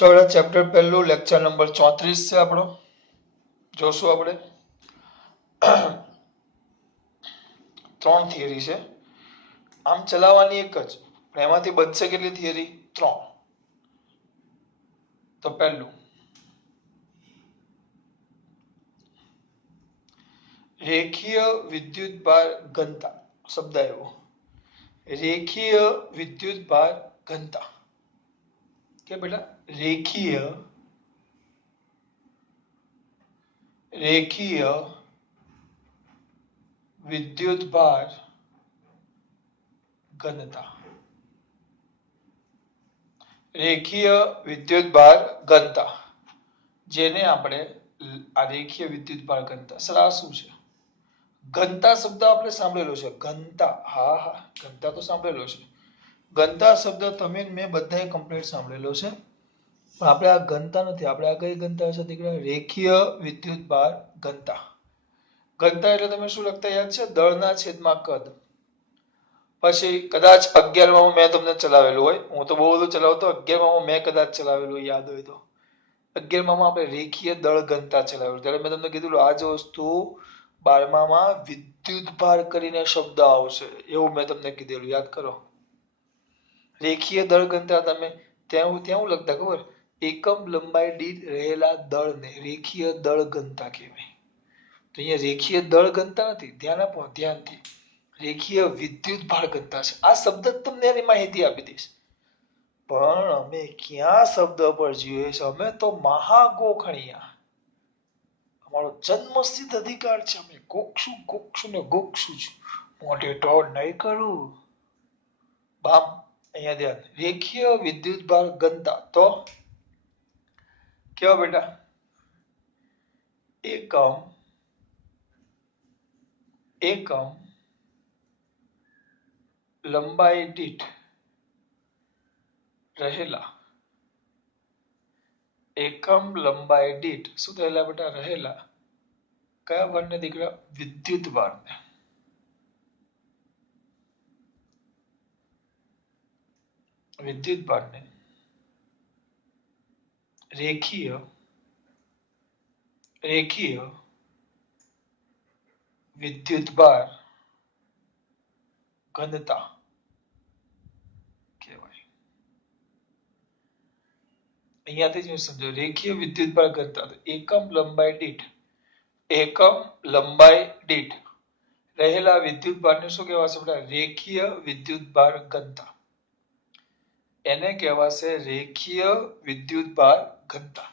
चलो चैप्टर पहलू lecture number 34 से આપણો જોશું આપણે ત્રણ થિયરી છે આમ ચલાવવાની એક જ પણ એમાંથી બનશે કેટલી થિયરી ત્રણ તો પહેલું રેખીય વિદ્યુતભાર ઘનતા શબ્દ આવ્યો રેખીય વિદ્યુતભાર ઘનતા કે બેટા રેખીય વિદ્યુતભાર ઘનતા રેખીય વિદ્યુતભાર ઘનતા જેને આપણે આ રેખીય વિદ્યુતભાર ઘનતા સર આ શું છે ઘનતા શબ્દ આપણે સાંભળેલો છે ઘનતા હા હા ઘનતા તો સાંભળેલો છે ઘનતા શબ્દ તમે મેં બધાએ કમ્પ્લીટ સાંભળેલો છે પણ આપણે આ ઘનતા નથી આપણે આ કઈ ઘનતા છે દીકરા રેખીય વિદ્યુતભાર ઘનતા ઘનતા એટલે તમે શું લખતા યાદ છે દળના છેદમાં કદ પછી કદાચ 11માં મેં તમને ચલાવેલું હોય હું તો બહુ બધું ચલાવતો 11માં મેં કદાચ ચલાવેલું યાદ હોય તો 11માં આપણે રેખીય દળ ઘનતા ચલાવેલું ત્યારે મેં તમને કીધું આ જ વસ્તુ 12માં વિદ્યુતભાર કરીને શબ્દ આવશે એવું મેં તમને કીધેલું યાદ કરો રેખીય દળ ઘનતા તમે ત્યાં લખતા ખબર એકમ લંબાઈ દીઠ રહેલા દળને રેખીય દળ ઘનતા કહેવાય તો અહીંયા રેખીય દળ ઘનતા નથી ધ્યાન આપો ધ્યાનથી રેખીય વિદ્યુતભાર ઘનતા છે આ શબ્દ તમને એની માહિતી આપી દઈશ પણ અમે ક્યાં શબ્દ પર જીવે છે અમે તો મહાગોખણિયા અમારો જન્મસિદ્ધ અધિકાર છે અમે ગોખશું ને ગોખશું જ મોઢે ટોળ નહીં કરું બામ અહીંયા ધ્યાન રેખીય વિદ્યુતભાર ઘનતા તો કેવા બેટા એકમ લંબાઈ દીઠ રહેલા એકમ લંબાઈ દીઠ શું થયેલા બેટા રહેલા કયા ભારને દીકરા વિદ્યુતભારને રેખીય વિદ્યુતભાર ઘનતા કહેવાય અહીંયાથી જ સમજો રેખીય વિદ્યુતભાર ઘનતા એકમ લંબાઈ દીઠ રહેલા વિદ્યુતભારને શું કહેવાશે બેટા રેખીય વિદ્યુતભાર ઘનતા એને કહેવાશે રેખીય વિદ્યુતભાર ઘનતા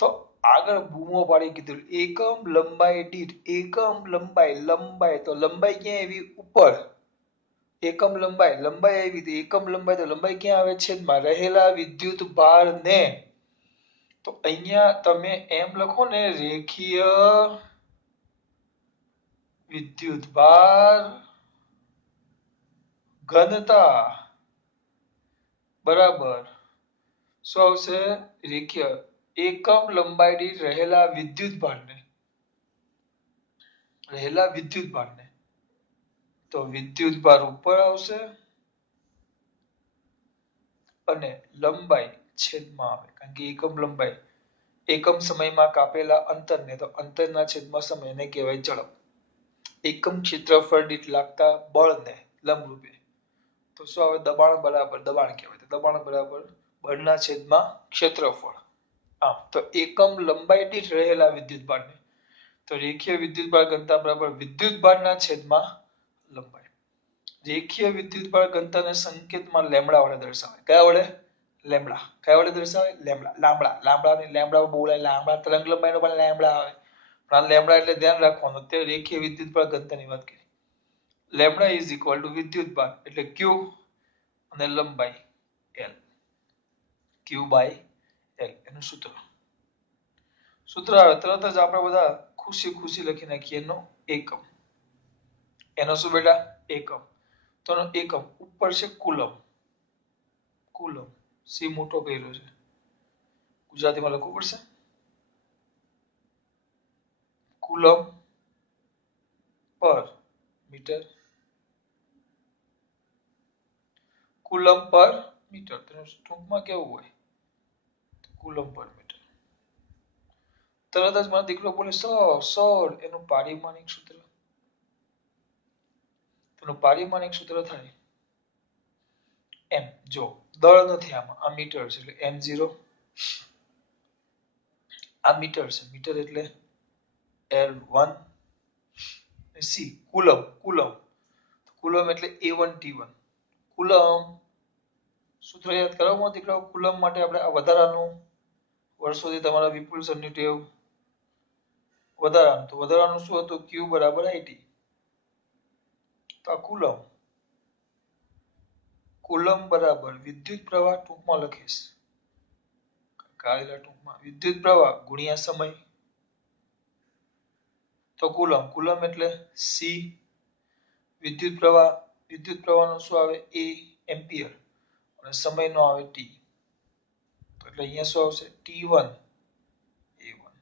તો આગળ બૂમો પાડી કીધું એકમ લંબાઈ દીઠ એકમ લંબાઈ તો લંબાઈ ક્યાં આવી ઉપર એકમ લંબાઈ આવી તો એકમ લંબાઈ તો લંબાઈ ક્યાં આવે છેદમાં રહેલા વિદ્યુતભારને તો અહીંયા તમે એમ લખો ને રેખીય વિદ્યુતભાર ઘનતા બરાબર શું આવશે રેખીય એકમ લંબાઈ દીઠ રહેલા વિદ્યુતભારને તો વિદ્યુતભાર ઉપર આવશે અને લંબાઈ છેદમાં આવે કારણ કે એકમ લંબાઈ એકમ સમયમાં કાપેલા અંતરને તો અંતરના છેદમાં સમયને કહેવાય ઝડપ એકમ ક્ષેત્રફળ દીઠ લાગતા બળને લંબરૂપે તો શું આવે દબાણ બરાબર દબાણ કહેવાય તો દબાણ બરાબર બળના છેદમાં ક્ષેત્રફળ આમ તો એકમ લંબાઈ દીઠ રહેલા વિદ્યુતભારને તો રેખીય વિદ્યુતભાર ઘનતા બરાબર વિદ્યુતભારના છેદમાં લંબાઈ રેખીય વિદ્યુતભાર ઘનતાને સંકેતમાં લેમ્બડા વડે દર્શાવાય કયા વડે કયા વડે દર્શાવાય લેમ્બડા બોલાય લાંબડા તરંગ લંબાઈનો પણ લેમ્બડા આવે પણ લેમ્બડા એટલે ધ્યાન રાખવાનું તે રેખીય વિદ્યુતભાર ઘનતાની વાત કરી લેમ્બડા ઇઝ ઇક્વલ ટુ વિદ્યુતભાર એટલે ક્યુ અને લંબાઈ એલ ક્યુ બાય એલ એનું સૂત્ર આવે તરત જ આપણે બધા ખુશી લખી નાખીએ એનો શું બેટા એકમ તો એકમ ઉપર છે કુલમ સી મોટો કર્યો છે ગુજરાતીમાં લખવું પડશે કુલમ પર મીટર ટૂંકમાં કેવું હોય કુલમ પર મીટર. તરત જ મારો દીકરો બોલે સર એનું પારિમાણિક સૂત્ર. એનું પારિમાણિક સૂત્ર થાય એમ. જો દળ નથી આમાં, આ મીટર છે એટલે m0. આ મીટર છે, મીટર એટલે L1. c coulomb, coulomb coulomb એટલે A1T1. કુલમ સૂત્ર યાદ કરાવો દીકરો. કુલમ માટે આપણે આ વધારાનું વર્ષોથી તમારા વિપુલ સરની ટેવ વધારાનું. તો વધારાનું શું હતું? Q બરાબર IT. તો આ કુલમ, કુલમ બરાબર વિદ્યુત પ્રવાહ, ટૂંકમાં લખીશ કાઢેલા ટૂંકમાં, વિદ્યુત પ્રવાહ ગુણ્યા સમય. તો કુલમ, કુલમ એટલે C. વિદ્યુત પ્રવાહનો શું આવે? A ampere. અને સમયનો આવે T. તો એટલે અહીંયા શું આવશે? T1 A1.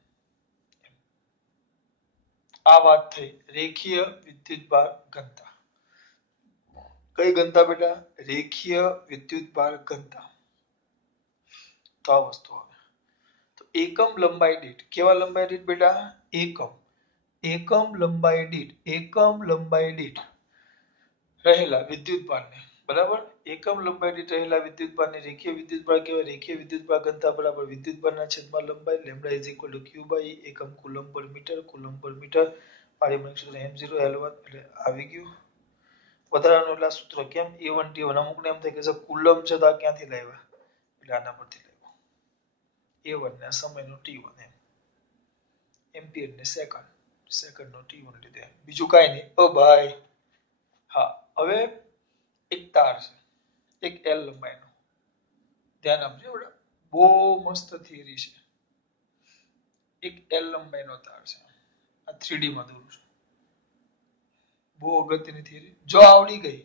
આ વાત થઈ રેખીય વિદ્યુતભાર ઘનતા. કઈ ઘનતા બેટા? રેખીય વિદ્યુતભાર ઘનતા. તો આ વસ્તુ આવે. તો એકમ લંબાઈ દીઠ, કેવા લંબાઈ દીઠ બેટા? એકમ લંબાઈ દીઠ રહેલા વિદ્યુતભારને, બરાબર? એકમ લંબાઈ દીઠ રહેલા વિદ્યુતભારને રેખીય વિદ્યુતભાર કહેવાય. રેખીય વિદ્યુતભાર ઘનતા બરાબર વિદ્યુતભારના છેદમાં લંબાઈ, lambda is equal two Q/E. એકમ કુલમ પર મીટર, કુલમ પર મીટર. પારિમાણિક સૂત્ર m0 L1 એટલે આવી ગયું. વધારાનું એટલે સૂત્ર કેમ? A1T1. અમુકને એમ થાય કે સર કુલમ છે તો આ ક્યાંથી લાવ્યા? એટલે આના પરથી લાવ્યા. A1 ને સમયનો T1 એમ. એમ્પિયર ને સેકન્ડ, સેકન્ડનો T1 લીધે. બીજું કાંઈ નહીં. ઓ ભાઈ હા, હવે એક તાર છે, એક L લંબાઈનો. ધ્યાન આપજો બેટા, બહુ મસ્ત થિયરી છે. એક L લંબાઈનો તાર છે. આ 3D માં દોરું છું. બહુ અગત્યની થિયરી. જો આવડી ગઈ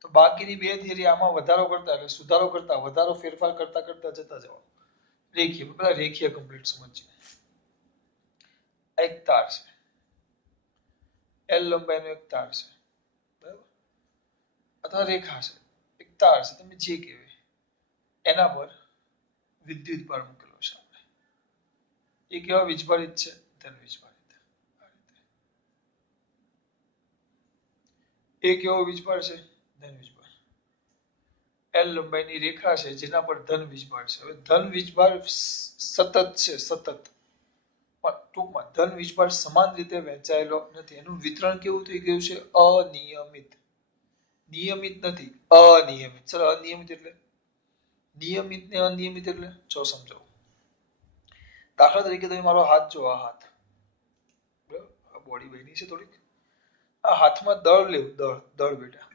તો બાકીની બે થિયરી આમાં વધારો કરતા એટલે સુધારો કરતા, વધારો ફેરફાર કરતા કરતા જતા જવા. રેખીય, પેલા રેખીય કમ્પ્લીટ સમજીએ. એક તાર છે, L લંબાઈનો એક તાર છે, બરાબર? અથવા રેખા છે, એક તાર છે, તમે જે કહેવાય. એના પર વિદ્યુત ભાર મૂકેલો છે આપણે. એ કેવા વીજભારિત છે? ધન વીજભારિત. એ કેવો વીજભાર છે? ધન વીજભાર. L લંબાઈની રેખા છે જેના પર ધન વીજભાર છે. હવે ધન વીજભાર સતત છે, સતત. પણ ટૂંકમાં ધન વીજભાર સમાન રીતે વહેંચાયેલો નથી. એનું વિતરણ કેવું થઈ ગયું છે? અનિયમિત. નિયમિત નથી, અનિયમિત. સર અનિયમિત એટલે? નિયમિત ને અનિયમિત એટલે? જો સમજાવું. દાખલા તરીકે તમે મારો હાથ જો, આ હાથ, બરાબર? આ બોડી બની છે થોડીક. આ હાથમાં દળ લેવું, દળ બેટા.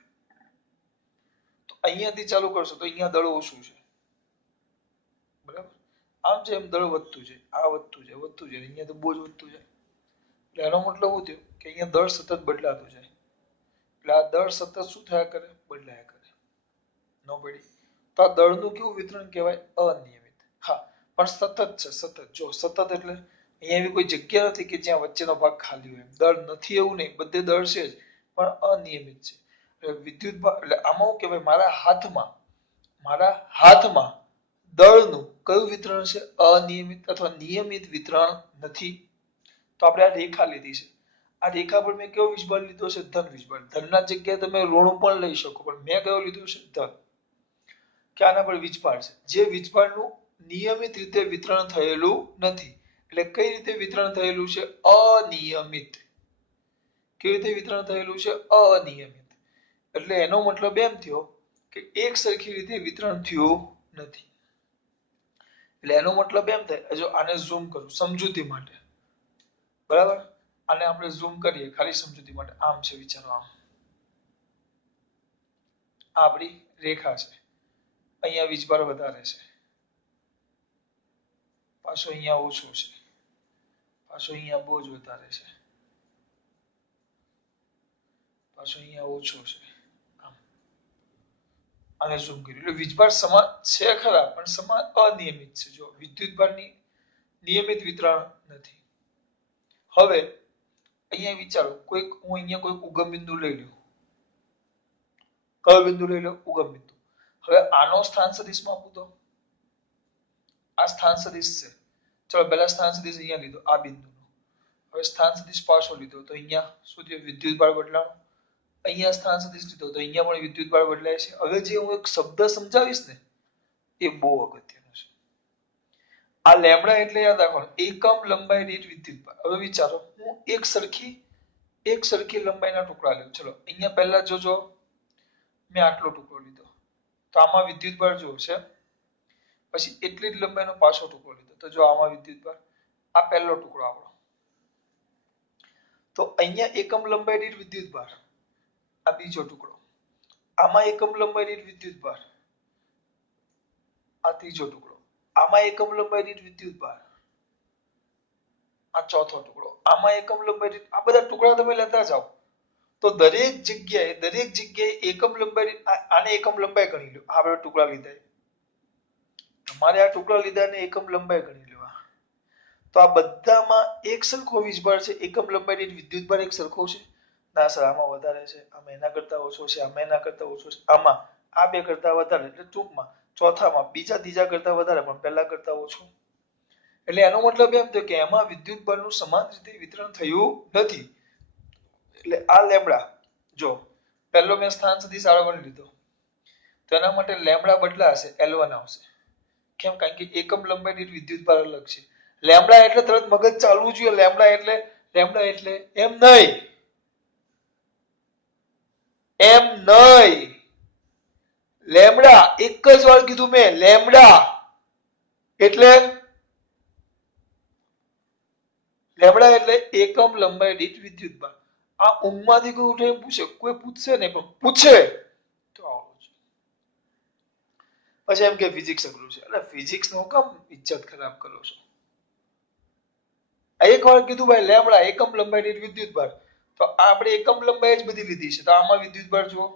તો અહીંયાથી ચાલુ કરશો તો અહીંયા દળ ઓછું છે, બરાબર? આમ છે એમ દળ વધતું છે, આ વધતું છે, વધતું છે. અહીંયા તો બોજ વધતું જાય. એટલે એનો મતલબ શું થયો કે અહીંયા દળ સતત બદલાતું જાય. એટલે આ દળ સતત શું થયા કરે? બદલાયા કરે. ન પડી તો આ દળનું કેવું વિતરણ કહેવાય? અનિયમિત. હા, પણ સતત છે, સતત. જો સતત એટલે અહીંયા એવી કોઈ જગ્યા નથી કે જ્યાં વચ્ચેનો ભાગ ખાલી હોય. દળ નથી એવું નહીં, બધે દળ છે જ, પણ અનિયમિત છે. એટલે વિદ્યુત ભાર, એટલે આમાં શું કહેવાય? મારા હાથમાં દળનું કયું વિતરણ છે? અનિયમિત અથવા નિયમિત વિતરણ નથી. તો આપણે આ રેખા લીધી છે. આ રેખા પર મેં કેવો વીજભાર લીધો છે? ધન વીજભાર. ધનના જગ્યાએ તમે ઋણ પણ લઈ શકો, પણ મેં કયો લીધો છે? ધન. કે આના પર વીજભાર છે, જે વીજભારનું નિયમિત રીતે વિતરણ થયેલું નથી. એટલે કઈ રીતે વિતરણ થયેલું છે? અનિયમિત. કેવી રીતે વિતરણ થયેલું છે? અનિયમિત. એટલે એનો મતલબ એમ થયો કે એક સરખી રીતે વિતરણ થયું નથી. એટલે એનો મતલબ એમ થાય, જો આને ઝૂમ કરું સમજૂતી માટે, બરાબર? આને આપણે ઝૂમ કરીએ ખાલી સમજૂતી માટે. આમ છે, વિચારો આમ. આપણી રેખા છે, અહીંયા વીજભાર વધારે છે, પાછો અહીંયા ઓછો છે, પાછો અહીંયા બહુ જ વધારે છે, પાછો અહીંયા ઓછો છે. આને ઝૂમ કર્યું એટલે વીજભાર સમાન છે ખરા, પણ સમાન અનિયમિત છે. જો વિદ્યુતભારની નિયમિત વિતરણ નથી. હવે અહીંયા વિચારો, હું અહીંયા કોઈ ઉગમ બિંદુ લઈ લઉં. કયો બિંદુ લઈ લો? ઉગમ બિંદુ. હવે આનો સ્થાન સદિશ આપું તો આ સ્થાન સદિશ છે. ચલો પહેલા સ્થાન સદિશ અહીંયા લીધો આ બિંદુનો. હવે સ્થાન સદિશ પાછો લીધો તો અહીંયા શું થયું વિદ્યુતભાર બદલાણો. અહીંયા સ્થાન સદિશ લીધો તો અહીંયા પણ વિદ્યુતભાર બદલાય છે. હવે જે હું એક શબ્દ સમજાવીશ ને એ બહુ અગત્યનો છે. આ લેમ્બડા એટલે યાદ રાખવાનું એકમ લંબાઈ દીઠ વિદ્યુતભાર. હવે વિચારો હું એક સરખી લંબાઈના ટુકડા લઉં. ચલો અહીંયા પહેલા જોજો મેં આટલો ટુકડો લીધો તો આમાં વિદ્યુતભાર જો છે. પછી એટલી જ લંબાઈનો પાછો ટુકડો લીધો તો જો આમાં વિદ્યુતભાર. આ પહેલો ટુકડો આપણો. તો અહીંયા એકમ લંબાઈ દીઠ વિદ્યુતભાર. આ બીજો ટુકડો. આમાં એકમ લંબાઈ દીઠ વિદ્યુતભાર. આ ત્રીજો ટુકડો. આમાં એકમ લંબાઈ દીઠ વિદ્યુતભાર. આ ચોથો ટુકડો. આમાં એકમ લંબાઈ દીઠ. આ બધા ટુકડા તમે લેતા જાઓ તો દરેક જગ્યાએ એકમ લંબાઈ આને એકમ લંબાઈ ગણી લો. આ બધા ટુકડા લીધા તમારે આ ટુકડા લીધા ને એકમ લંબાઈ ગણી લેવા. તો આ બધામાં એક સરખો વીજભાર છે. એકમ લંબાઈ દીઠ વિદ્યુતભાર એક સરખો છે. ના સર આમાં વધારે છે, આમાં એના કરતા ઓછો છે, આમાં એના કરતા ઓછો છે, આમાં આ બે કરતા વધારે. એટલે ટૂંકમાં ચોથામાં બીજા ત્રીજા કરતા વધારે પણ પહેલા કરતા ઓછો. એટલે એનો મતલબ એમ થયો કે એમાં વિદ્યુતભારનું સમાન રીતે વિતરણ થયું નથી. એટલે આ લેમ્બડા જો પહેલો મેં સ્થાન સદિશ R1 લીધો તો એના માટે લેમ્બડા બદલાશે L1 આવશે. કેમ? કારણ કે એકમ લંબાઈ દીઠ વિદ્યુતભાર અલગ છે. લેમ્બડા એટલે તરત મગજ ચાલવું જોઈએ. લેમ્બડા એટલે એમ નહીં. લેમ્બડા એક જ વાર કીધું મેં. લેમ્બડા એટલે એકમ લંબાઈ દીઠ વિદ્યુતભાર. આ ઊંઘમાંથી કોઈ ઉઠે પૂછે, કોઈ પૂછશે નહીં પણ પૂછે તો આવું છે. પછી એમ કે ફિઝિક્સ અઘરું છે. એટલે ફિઝિક્સ નો કેમ ઇજ્જત ખરાબ કરો છો? એક વાર કીધું ભાઈ લેમ્બડા એકમ લંબાઈ દીઠ વિદ્યુતભાર. તો આપણે એકમ લંબાઈ જ બધી લીધી છે. તો આમાં વિદ્યુતભાર જુઓ.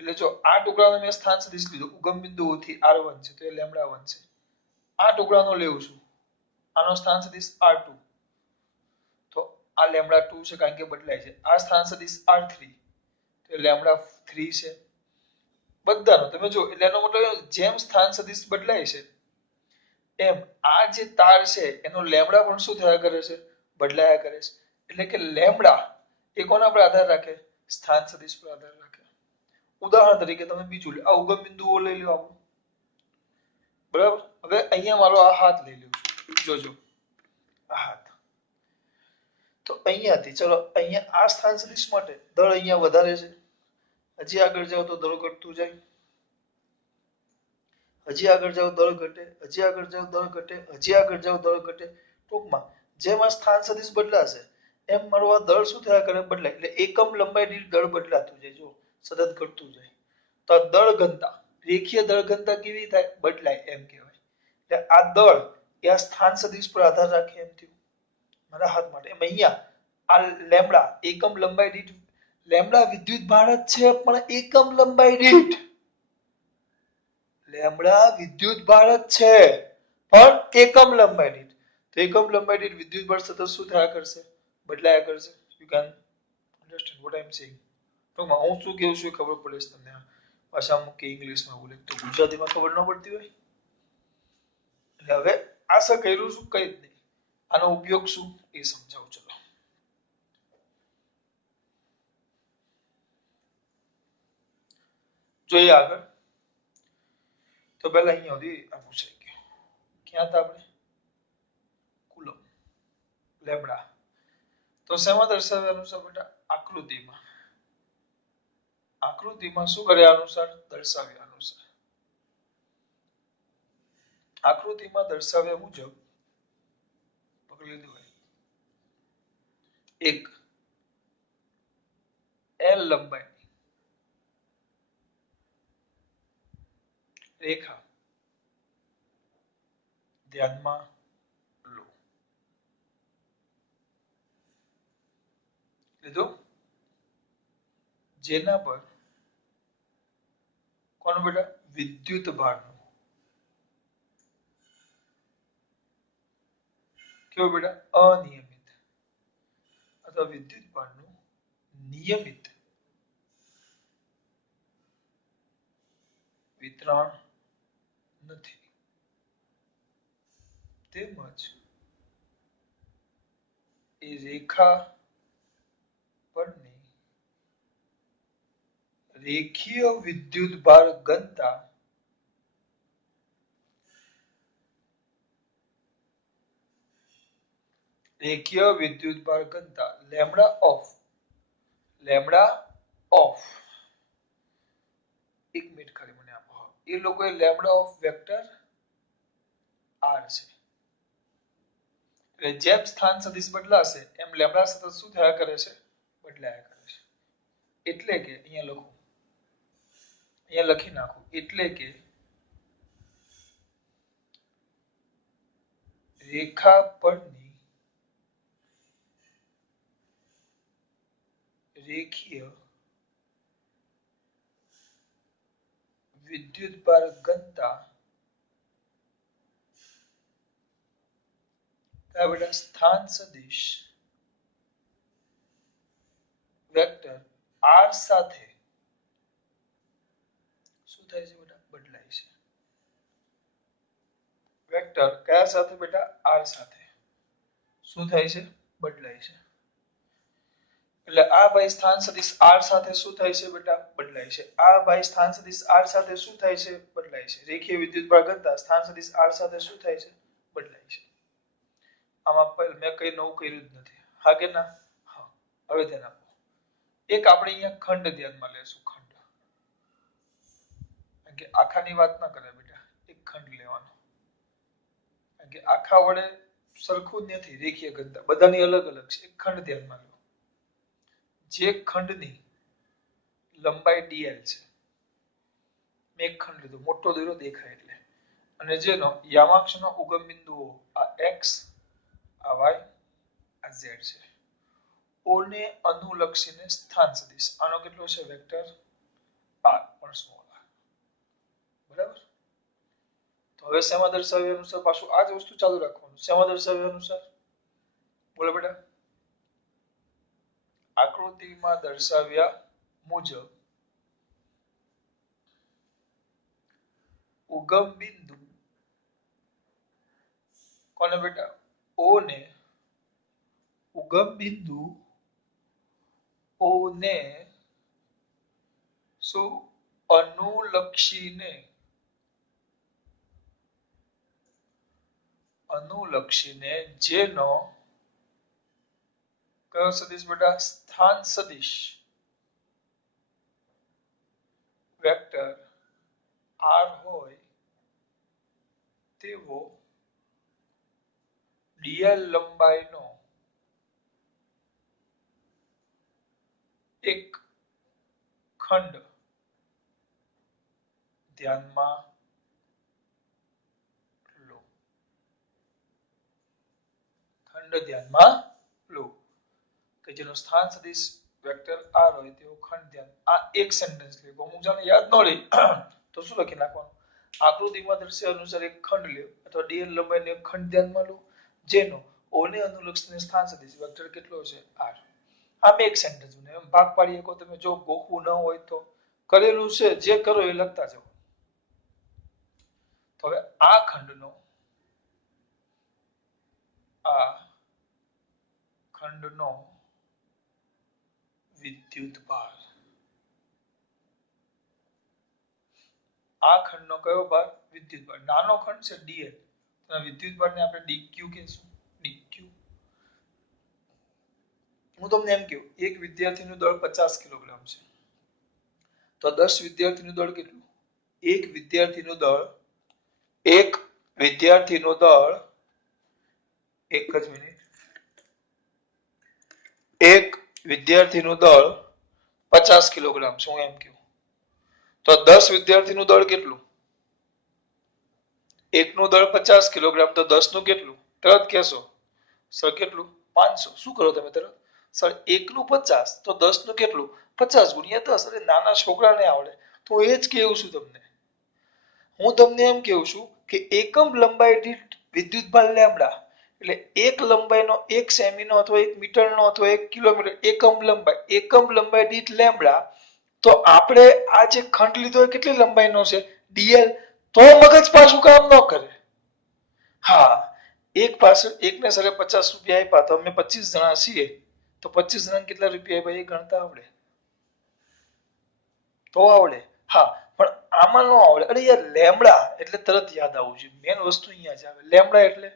એટલે જો આ ટુકડાનો મેં સ્થાન સદિશ લીધો ઉગમ બિંદુથી R1 છે તો એ લેમ્બડા 1 છે. આ ટુકડાનો લેવું છું. આનો સ્થાન સદિશ R2 તો આ લેમ્બડા 2 છે કારણ કે બદલાય છે. આ સ્થાન સદિશ R3 તો એ લેમ્બડા 3 છે. બધાનો તમે જો એટલે એનો મતલબ જેમ સ્થાન સદિશ બદલાય છે એમ આ જે તાર છે એનો લેમ્બડા પણ શું થયા કરે છે? બદલાયા કરે છે. એટલે કે લેમ્બડા એ કોના પર આધાર રાખે? સ્થાન સદિશ પર આધાર રાખે. ઉદાહરણ તરીકે તમે બીજું આ ઉગમ બિંદુઓ લઈ લો આપણું. બરાબર. હવે અહીંયા મારો આ હાથ લઈ લઉં છું. જોજો આ હાથ. તો અહીંયાથી ચલો અહીંયા આ સ્થાન સદિશ માટે દળ અહીંયા વધારે છે. હજી આગળ જાઓ તો દળ ઘટતું જાય. હજી આગળ જાઓ દળ ઘટે. હજી આગળ જાઓ દળ ઘટે. હજી આગળ જાઓ દળ ઘટે. ટૂંકમાં જેમ આ સ્થાન સદિશ બદલાશે એમ મારું આ દળ શું થયા કરે? બદલાય. એટલે એકમ લંબાઈ દીઠ દળ બદલાતું જાય. જો સતત ઘટતું જાય. તો આ દળ ઘનતા રેખીય દળ ઘનતા કેવી થાય? બદલાય એમ કહેવાય. એટલે આ દળ એ આ સ્થાન સદિશ પર આધાર રાખે એમ થયું મારા હાથ માટે. એમ અહીંયા આ લેમ્બડા એકમ લંબાઈ દીઠ લેમ્બડા વિદ્યુતભાર જ છે પણ એકમ લંબાઈ દીઠ લેમ્બડા વિદ્યુતભાર જ છે પણ એકમ લંબાઈ દીઠ. તો એકમ લંબાઈ દીઠ વિદ્યુતભાર સતત શું થયા કરશે? બદલાયા કરશે. You can understand what I am saying. તો હું શું કહું છું ખબર પડે છે તમને. ભાષામાં કે ઇંગ્લિશમાં બોલે તો ગુજરાતીમાં ખબર ન પડતી હોય. એટલે હવે આશા કર્યું શું કઈ જ નહીં. આનો ઉપયોગ શું એ સમજાવું. ચલો જોઈએ આગળ. તો પહેલા અહીંયા સુધી આ પૂછાઈ ગયું. ક્યાં હતા આપણે? Coulomb lambda. તો શેમાં દર્શાવ્યા અનુસાર બેટા? આકૃતિમાં. આકૃતિમાં શું કર્યા અનુસાર? દર્શાવ્યા અનુસાર. આકૃતિમાં દર્શાવ્યા મુજબ પકડી લીધું હોય. એક L લંબાઈ રેખા ધ્યાનમાં લો. લીધું? જેના પર કોણ બેટા? વિદ્યુત ભારનું કેવું બેટા? અનિયમિત અથવા વિદ્યુત ભારનું નિયમિત વિતરણ નથી. તેમજ એ રેખા પરની રેખીય વિદ્યુતભાર ઘનતા લેમ્ડા ઓફ 1 મિનિટ ખાલી મને આપો. એ લોકોએ લેમ્ડા ઓફ વેક્ટર આર છે. એટલે જેમ સ્થાન સદિશ બદલાશે એમ લેમ્ડા સતત શું થયા કરે છે? બદલાયા કરે છે. એટલે કે અહીંયા લખી નાખો. એટલે કે રેખા પરની રેખીય વિદ્યુતભાર ઘનતા બેટા સ્થાન સદિશ વેક્ટર આર સાથે શું થાય છે બેટા? બદલાય છે. વેક્ટર કયા સાથે બેટા? આર સાથે શું થાય છે? બદલાય છે. એટલે આ ભાઈ સ્થાન સદિશ આર સાથે શું થાય છે બેટા? બદલાય છે. આ ભાઈ સ્થાન સદિશ આર સાથે શું થાય છે? બદલાય છે. રેખીય વિદ્યુતભાર ઘનતા સ્થાન સદિશ આર સાથે શું થાય છે? બદલાય છે. આમાં મેં કઈ નવું કર્યું જ નથી. હા કે ના? હા. હવે ધ્યાન આપો. એક આપણે અહીંયા ખંડ ધ્યાનમાં લેશું. ખંડ કે આખાની વાત ના કરે બેટા. એક ખંડ લેવાનો. કે આખા વડે સરખું જ નથી રેખીય ઘનતા. બધાની અલગ અલગ છે. એક ખંડ ધ્યાનમાં લો. જે ખંડની લંબાઈ dl છે. મેં એક ખંડ લીધો. મોટો દોર્યો દેખાય એટલે. અને જેનો યામાક્ષનો ઉગમ બિંદુઓ આ x, આ y, આ z છે. O ને અનુલક્ષીને સ્થાન સદિશ. આનો કેટલો છે વેક્ટર? r પણ સ્મોલ r. બરાબર? તો હવે શેમાં દર્શાવ્યા અનુસાર પાછું આ જ વસ્તુ ચાલુ રાખવાનું. શેમાં દર્શાવ્યા અનુસાર? બોલો બેટા. આકૃતિમાં દર્શાવ્યા મુજબ ઉગમ બિંદુ કોને બેટા? O ને ઉગમ બિંદુ O ને શું અનુલક્ષીને જેનો કયો સદિશ બેટા? સ્થાન સદિશ વેક્ટર r હોય તેવો dl લંબાઈનો એક ખંડ ધ્યાનમાં લો. ખંડ ધ્યાનમાં લો કે જેનો સ્થાન સદિશ વેક્ટર r હોય તેવો ખંડ ધ્યાન. આ એક સેન્ટેન્સ લે. અમુક જાને યાદ ન રહે તો શું લખી નાખવાનું? આકૃતિમાં દર્શાવ્યા અનુસાર એક ખંડ લ્યો અથવા dl લંબાઈનો એક ખંડ ધ્યાનમાં લો જેનો O ને અનુલક્ષીને સ્થાન સદિશ વેક્ટર કેટલો છે? r. આ એક સેન્ટેન્સ ને એમ ભાગ પાડી શકો તમે. જો ગોખવું ન હોય તો કરેલું છે. જે કરો એ લખતા જાઓ. તો હવે આ ખંડનો વિદ્યુતભાર. આ ખંડનો કયો ભાર? વિદ્યુતભાર. નાનો ખંડ છે dl. તો વિદ્યુતભારને આપણે dq કહીશું. dq. હું તમને એમ કહું એક વિદ્યાર્થીનું દળ 50 કિલોગ્રામ છે. તો 10 વિદ્યાર્થીનું દળ કેટલું? એક વિદ્યાર્થીનું દળ એક જ મિનિટ. એક વિદ્યાર્થીનું દળ 50 કિલોગ્રામ છે. હું એમ કહું તો 10 વિદ્યાર્થીનું દળ કેટલું? એકનું દળ 50 કિલોગ્રામ તો 10 નું કેટલું? તરત કહેશો સર કેટલું? 500. શું કરો તમે તરત? સર એકનું 50 તો 10 નું કેટલું? 50 ગુણ્યા 10. અરે નાના છોકરાને આવડે. તો એ જ કહું છું તમને. હું તમને એમ કહું છું કે એકમ લંબાઈ દીઠ વિદ્યુતભાર લેમ્ડા એટલે એક લંબાઈનો 1 સેમીનો અથવા 1 મીટરનો અથવા 1 કિલોમીટર એકમ લંબાઈ દીઠ લેમ્ડા. તો આપણે આ જે ખંડ લીધો એ કેટલી લંબાઈનો છે? dl. તો મગજ પાછું કામ ન કરે. હા, એક પાછળ એકને સરે 50 રૂપિયા આપ્યા તો અમે 25 જણા છીએ તો 25 જણાને કેટલા રૂપિયા આપ્યા એ ગણતા આવડે તો આવડે હા પણ આમાં ન આવડે અરે યાર લેમડા એટલે તરત યાદ આવવું જોઈએ મેન વસ્તુ અહીંયા જ આવે લેમડા એટલે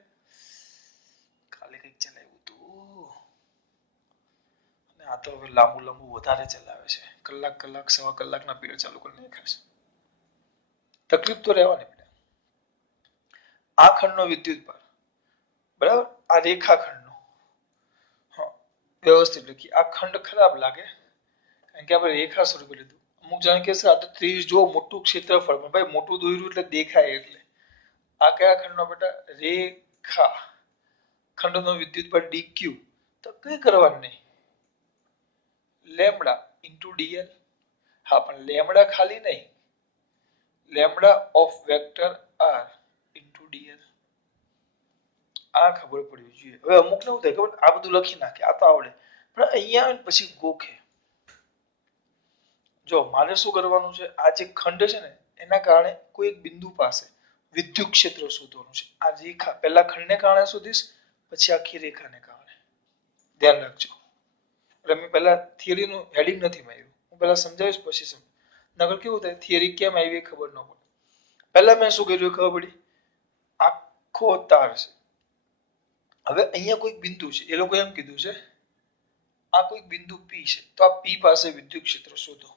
કાલે કંઈક ચલાવ્યું હતું અને આ તો હવે લાંબુ લાંબુ વધારે ચલાવે છે કલાક સવા કલાકના પીરિયડ ચાલુ કરી નાખ્યા છે તકલીફ તો રહેવાની આ ખંડનો વિદ્યુત ભાર બરાબર આ રેખાખંડનો હા વ્યવસ્થિત લખી આ ખંડ ખરાબ લાગે કારણ કે આપણે રેખા સ્વરૂપે લીધું અમુક જણ કે છે આ તો 30 જો મોટું ક્ષેત્રફળ પણ ભાઈ મોટું દોર્યું એટલે દેખાય એટલે આ કયા ખંડનો બેટા રેખા ખંડનો વિદ્યુત ભાર dq તો કઈ કરવાનું નહીં લેમ્બડા ઇન્ટુ dl હા પણ લેમ્બડા ખાલી નહીં lambda of vector r into dl આ ખબર પડવી જોઈએ હવે અમુક ને એવું થાય ખબર આ બધું લખી નાખે આ તો આવડે પણ અહીંયા આવીને પછી ગોખે જો મારે શું કરવાનું છે આ જે ખંડ છે ને એના કારણે કોઈ એક બિંદુ પાસે વિદ્યુત ક્ષેત્ર શોધવાનું છે આ રેખા પહેલા ખંડને કારણે શોધીશ પછી આખી રેખાને કારણે ધ્યાન રાખજો એટલે મેં પહેલા થિયરીનું હેડિંગ નથી માર્યું હું પહેલા સમજાવીશ પછી સમજ નકર કેવું થાય થિયરી કેમ આવી ખબર ન પડે પહેલા મેં શું કર્યું ખબર પડી આખો તાર છે હવે અહીંયા કોઈક બિંદુ છે એ લોકો એમ કીધું છે આ કોઈક બિંદુ P છે તો આ P પાસે વિદ્યુત ક્ષેત્ર શોધો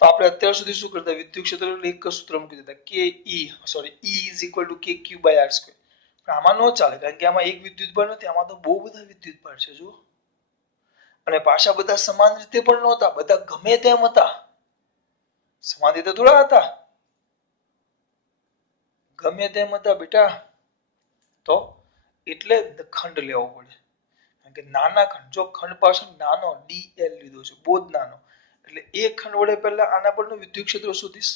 તો આપણે અત્યાર સુધી શું કરતા વિદ્યુત ક્ષેત્ર એટલે એક જ સૂત્ર મૂકી દેતા કે E=kq/r². પણ આમાં ન ચાલે કારણ કે આમાં એક વિદ્યુત ભાર નથી આમાં તો બહુ બધા વિદ્યુત ભાર છે જો અને પાછા બધા સમાન રીતે પણ નહોતા બધા ગમે તેમ હતા સમાન રીતે થોડા હતા ગમે તેમ હતા બેટા તો એટલે ખંડ લેવો પડે કારણ કે નાના ખંડ જો ખંડ પાછળ નાનો dl લીધો છે બહુ જ નાનો એટલે એક ખંડ વડે પહેલા આના પરનું વિદ્યુત ક્ષેત્ર શોધીશ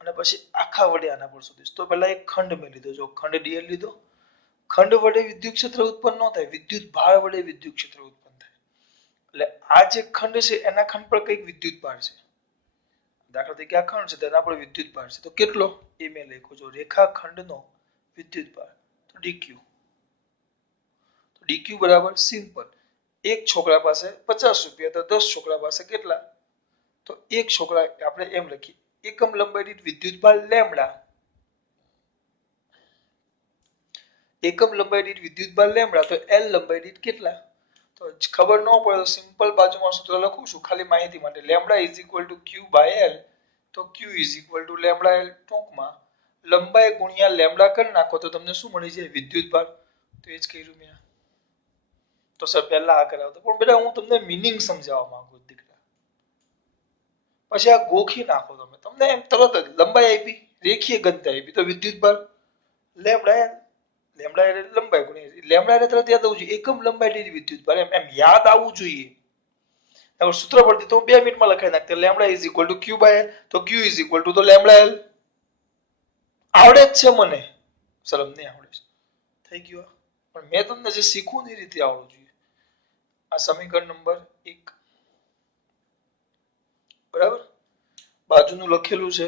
અને પછી આખા વડે આના પર શોધીશ તો પહેલા એક ખંડ મેં લીધો જો ખંડ dl લીધો ખંડ વડે વિદ્યુત ક્ષેત્ર ઉત્પન્ન ન થાય વિદ્યુત ભાર વડે વિદ્યુત ક્ષેત્ર ઉત્પન્ન થાય એટલે આ જે ખંડ છે એના ખંડ પર કઈક વિદ્યુત ભાર છે દાખલા તરીકે આ ખંડ છે તેના પર વિદ્યુત ભાર છે તો કેટલો એ મેં લખ્યો જો રેખાખંડનો વિદ્યુત ભાર તો dq તો dq બરાબર સિમ્પલ એક છોકરા પાસે 50 રૂપિયા તો 10 છોકરા પાસે કેટલા તો એક છોકરા આપણે એમ લખીએ એકમ લંબાઈ દીઠ વિદ્યુત ભાર લેમ્બડા એકમ લંબાઈ દીઠ વિદ્યુત ભાર લેમ્બડા તો L લંબાઈ દીઠ કેટલા તો ખબર ન પડે તો સિમ્પલ બાજુમાં સૂત્ર લખું છું ખાલી માહિતી માટે લેમ્બડા q/l તો q લેમ્બડા l ટૂંકમાં લંબાઈ ગુણ્યા લેમ્બડા કરી નાખો તો તમને શું મળી જાય વિદ્યુત ભાર તો એ જ કર્યું મેં તો સર પહેલા આ કરાવતો પણ બેટા હું તમને મીનિંગ સમજાવવા માંગુ દીકરા પછી આ ગોખી નાખો તમે તમને એમ તરત જ લંબાઈ આપી રેખીય ઘનતા આપી તો વિદ્યુત ભાર લેમ્બડા એટલે લંબાઈ ગુણ્યા લેમ્બડા એટલે તરત યાદ આવવું જોઈએ એકમ લંબાઈ દીઠ વિદ્યુત ભાર એમ યાદ આવવું જોઈએ હવે સૂત્ર પરથી તો 2 મિનિટમાં લખાઈ નાખતે લેમ્બડા q/l તો q તો લેમ્બડા l આવડે જ છે મને શરમ નહીં આવડે છે થઈ ગયું પણ મેં તમને જે શીખવું એ રીતે આવડવું જોઈએ આ સમીકરણ નંબર 1 બરાબર બાજુનું લખેલું છે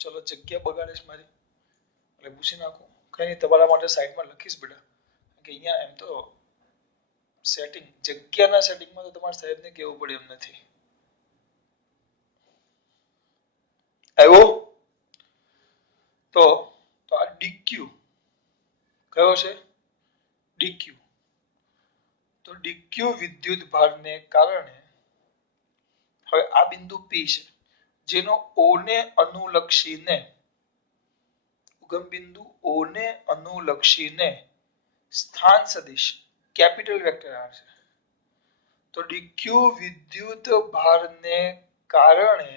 ચલો જગ્યા બગાડે મારી એટલે પૂછી નાખું કઈ નહીં તમારા માટે સાઈડમાં લખીશ બેટા કે અહીંયા એમ તો સેટિંગ જગ્યાના સેટિંગમાં તો તમારા સાહેબને કેવું પડે એમ નથી આવ્યો તો આ dq કયો છે dq તો dq વિદ્યુત ભારને કારણે હવે આ બિંદુ P છે જેનો O ને અનુલક્ષીને ઉગમ બિંદુ O ને અનુલક્ષીને સ્થાન સદિશ કેપિટલ વેક્ટર r છે તો dq વિદ્યુત ભારને કારણે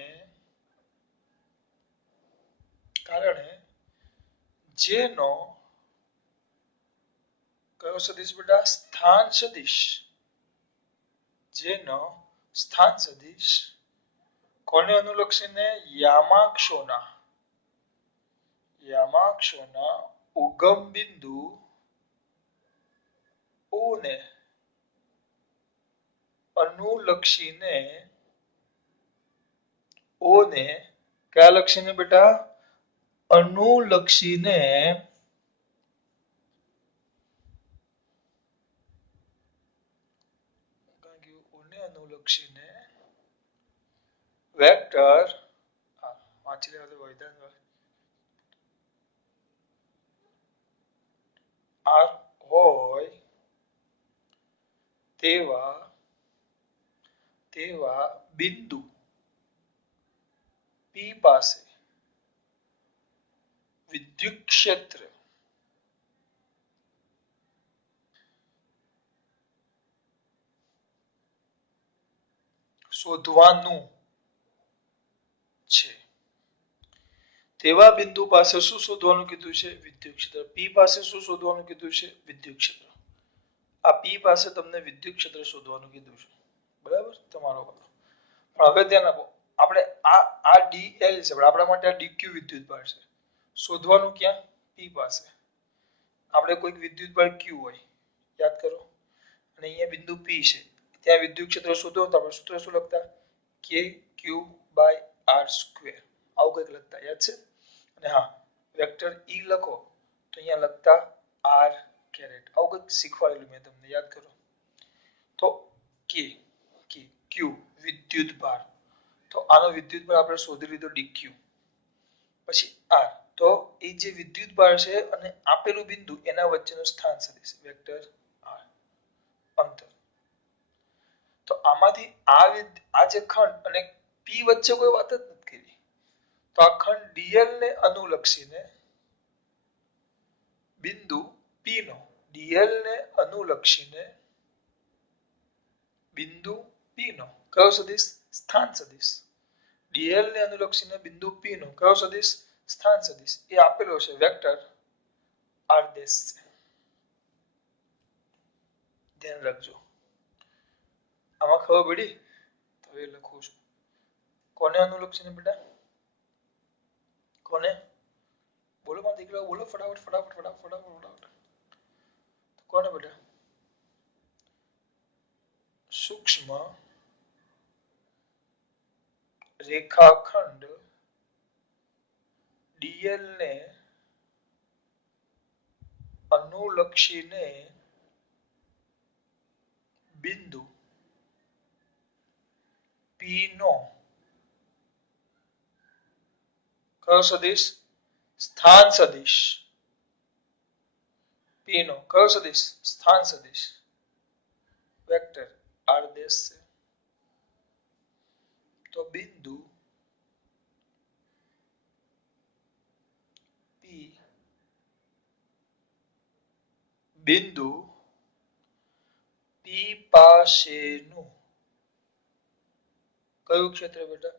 જેનો કયો સદિશ બેટા સ્થાન સદિશ જેનો સ્થાન સદિશ કોને અનુલક્ષીને યામાક્ષોના ઉગમ બિંદુ O ને અનુલક્ષીને O ને કયા લક્ષીને બેટા અનુલક્ષીને અનુલક્ષીને વેક્ટર વાંચી લેવા તો વૈધાન આર હોય તેવા બિંદુ પી પાસે વિદ્યુત ક્ષેત્ર શોધવાનું છે. તેવા બિંદુ પાસે શું શોધવાનું કીધું છે? વિદ્યુત ક્ષેત્ર. પી પાસે શું શોધવાનું કીધું છે? વિદ્યુત ક્ષેત્ર. આ પી પાસે તમને વિદ્યુત ક્ષેત્ર શોધવાનું કીધું છે. બરાબર? તમારો પણ હવે ધ્યાન આપો. આપણે આ ડીએલ છે, પણ આપણા માટે આ ડીક્યુ વિદ્યુતભાર છે. શોધવાનું ક્યાં? પી પાસે. આપણે કોઈક વિદ્યુતભાર ક્યુ હોય, યાદ કરો, અને અહીંયા બિંદુ પી છે, ત્યાં વિદ્યુત ક્ષેત્ર શોધો તો આપણે સૂત્ર શું લખતા? કે ક્યુ બાય આર સ્ક્વેર. આવું કંઈક લખતા, યાદ છે? અને હા, વેક્ટર ઈ લખો તો અહીંયા લખતા આર કેરેટ. આવું કંઈક શીખવાડેલું મેં તમને, યાદ કરો. તો કે ક્યુ વિદ્યુતભાર, તો આનો વિદ્યુતભાર આપણે શોધી લીધો ડીક્યુ. પછી આર, તો એ જે વિદ્યુતભાર છે અને આપેલું બિંદુ એના વચ્ચેનું સ્થાન સદિશ વેક્ટર આર, અંતર. તો આમાંથી આ જે ખંડ અને પી વચ્ચે કોઈ વાત જ નથી કરી. તો આ ખંડ ડીએલ ને અનુલક્ષીને બિંદુ પી નો ડીએલ ને અનુલક્ષીને બિંદુ પી નો કયો સદિશ? સ્થાન સદિશ. ડીએલ ને અનુલક્ષીને બિંદુ પી નો કયો સદિશ? સ્થાન સદિશ. એ આપેલો છે વેક્ટર આર ડેશ છે. ધ્યાન રાખજો. આમાં ખબર પડી? તો એ લખું છું. કોને અનુલક્ષીને બેટા? કોને? બોલો મારા દીકરા, બોલો ફટાફટ. કોને બેટા? સૂક્ષ્મ રેખાખંડ ડીએલ ને અનુલક્ષીને બિંદુ પી નો કયો સદિશ? સ્થાન સદિશ. પી નો કયો સદિશ? સ્થાન સદિશ વેક્ટર આર ડેશ છે. તો બિંદુ પી પાસેનું કયું ક્ષેત્ર બેટા?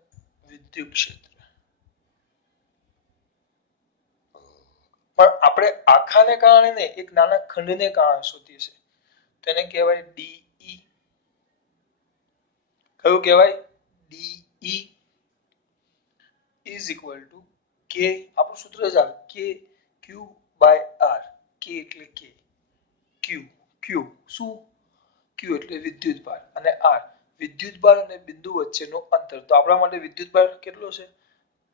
વિદ્યુત ક્ષેત્ર. પણ આપણે આખાને કારણે ને એક નાના ખંડને કારણે શોધીએ છીએ, તેને કહેવાય ડીઈ. કયું કહેવાય? ડીઈ ઇઝ ઇક્વલ ટુ કે, આપણું સૂત્ર જ આ, કે ક્યુ બાય આર. કે એટલે કે ક્યુ શું? ક્યુ એટલે વિદ્યુતભાર, અને આર વિદ્યુતભાર અને બિંદુ વચ્ચેનું અંતર. તો આપણા માટે વિદ્યુતભાર કેટલો છે?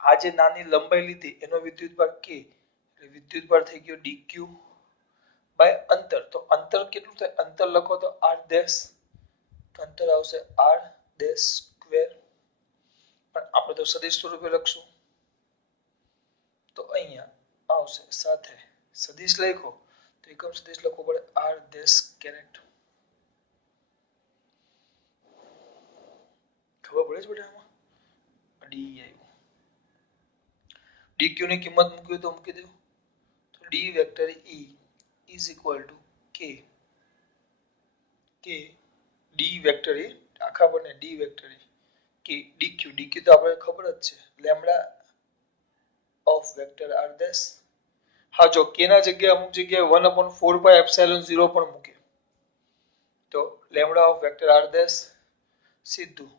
આ જે નાની લંબાઈ લીધી એનો વિદ્યુતભાર કે, એટલે વિદ્યુતભાર થઈ ગયો ડીક્યુ બાય અંતર. તો અંતર કેટલું થાય? અંતર લખો તો આર ડેશ. અંતર આવશે આર ડેશ સ્ક્વેર. પણ આપણે તો સદિશ સ્વરૂપે લખશું, તો અહીંયા આવશે સાથે સદિશ લખો તો એકમ સદિશ લખવો પડે આર ડેશ કેરેટ. ખબર પડે છે બેટા? આમાં ડી આવ્યું. ડીક્યુ ની કિંમત મૂકી તો મૂકી દો. તો D vector E is equal two કે ડી વેક્ટર ઈ આખા બને ડી વેક્ટર ઈ કે ડીક્યુ તો આપણે ખબર જ છે, lambda of vector r dash. હા, જો કે ના જગ્યાએ અમુક જગ્યાએ 1/4πε0 પણ મૂકે તો lambda of vector r dash સીધું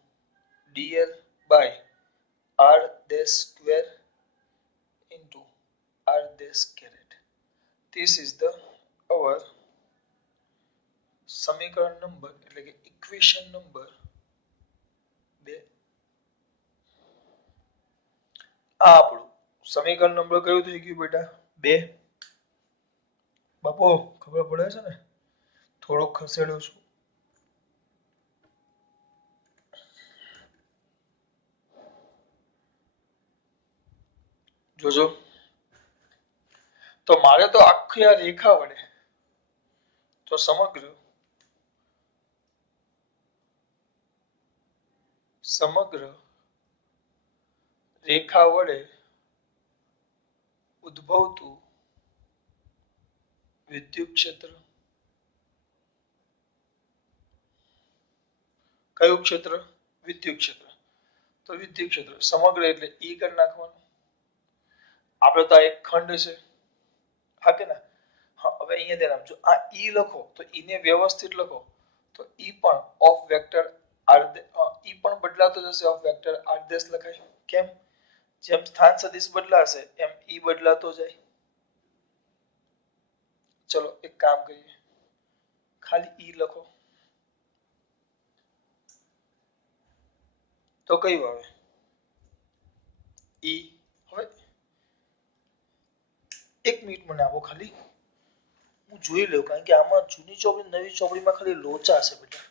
dl by r dash square into r dash caret. This is the our સમીકરણ નંબર, એટલે કે ઇક્વેશન નંબર 2. આ આપણું સમીકરણ નંબર કયું થઈ ગયું બેટા? 2. બાપુ ખબર પડે છે ને? થોડોક ખસેડો છું. જોજો તો મારે તો આખી આ રેખા વડે તો સમગ્ર રેખા વડે ઉદ્ભવતું વિદ્યુત ક્ષેત્ર કયું ક્ષેત્ર વિદ્યુત ક્ષેત્ર તો વિદ્યુત ક્ષેત્ર સમગ્ર એટલે ઈ કરી નાખવાનું આપણે તો આ એક ખંડ છે હા કે ના હા હવે અહીંયા ધ્યાન આપજો આ ઈ લખો તો ઈ ને વ્યવસ્થિત લખો તો ઈ પણ ઓફ વેક્ટર ઈ પણ બદલાતો જશે ઓફ વેક્ટર આદેશ લખાય કેમ જેમ સ્થાન સદિશ બદલાશે એમ ઈ બદલાતો જાય ચલો એક કામ કરીએ ખાલી ઈ લખો તો કયું આવે ઈ હવે એક મિનિટ મને આપો ખાલી હું જોઈ લઉં કારણ કે આમાં જૂની ચોપડી નવી ચોપડીમાં ખાલી લોચા છે બેટા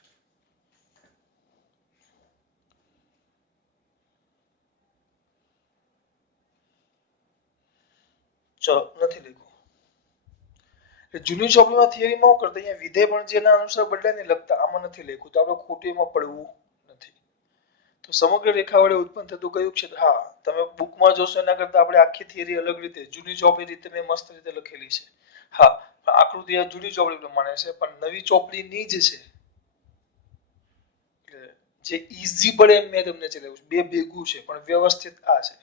ચલો નથી લખ્યું જૂની ચોપડીમાં થિયરીમાં હું કરતા અહીંયા વિધેય પણ જેના અનુસાર બદલાય ને લખતા આમાં નથી લખ્યું તો આપણે ખોટું એમાં પડવું નથી તો સમગ્ર રેખા વડે ઉત્પન્ન થતું કયું ક્ષેત્ર હા તમે બુકમાં જોશો એના કરતા આપણે આખી થિયરી અલગ રીતે જૂની ચોપડી રીતે મેં મસ્ત રીતે લખેલી છે હા આકૃતિ આ જૂની ચોપડી પ્રમાણે છે પણ નવી ચોપડીની જ છે જે ઈઝી પડે એમ મેં તમને ચલાવ્યું બે ભેગું છે પણ વ્યવસ્થિત આ છે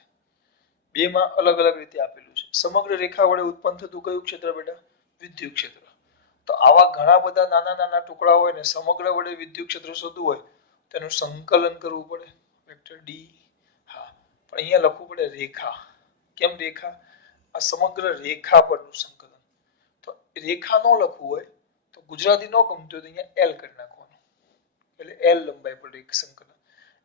બે માં અલગ અલગ રીતે આપેલું છે સમગ્ર રેખા વડે ઉત્પન્ન થતું કયું ક્ષેત્ર બેટા વિદ્યુત ક્ષેત્ર તો આવા ઘણા બધા નાના નાના ટુકડા હોય ને સમગ્ર વડે વિદ્યુત ક્ષેત્ર શોધવું હોય તેનું સંકલન કરવું પડે વેક્ટર ડી હા પણ અહીંયા લખવું પડે રેખા કેમ રેખા આ સમગ્ર રેખા પરનું સંકલન તો રેખા નો લખવું હોય તો ગુજરાતી નો ગમતું હોય તો અહીંયા એલ કરી નાખવાનું એટલે એલ લંબાઈ પર એક સંકલન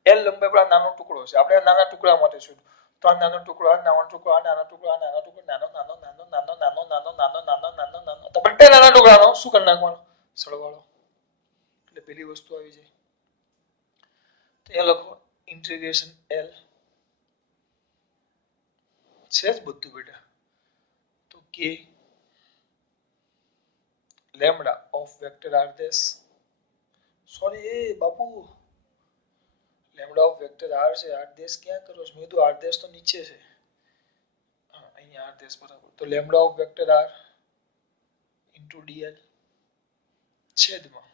એલ લંબાઈ પર આ નાનો ટુકડો છે આપણે આ નાના ટુકડા માટે શું તો આ નાનો ટુકડો આ નાનો ટુકડો આ નાનો ટુકડો આ નાનો ટુકડો નાનો નાનો નાનો નાનો નાનો નાનો નાનો નાનો નાનો નાનો તો બધા નાના ટુકડાનો શું કરી નાખવાનો સરવાળો એટલે પેલી વસ્તુ આવી જાય તો એ લખો ઇન્ટિગ્રેશન એલ છે જ બધું બેટા તો કે lambda of vector r dash sorry A Bapu lambda of vector R છે આર ડેશ ક્યાં કરો છો મેં તો આર ડેશ તો નીચે છે હા અહીંયા આર ડેશ બરાબર તો lambda of vector r into dl છેદમાં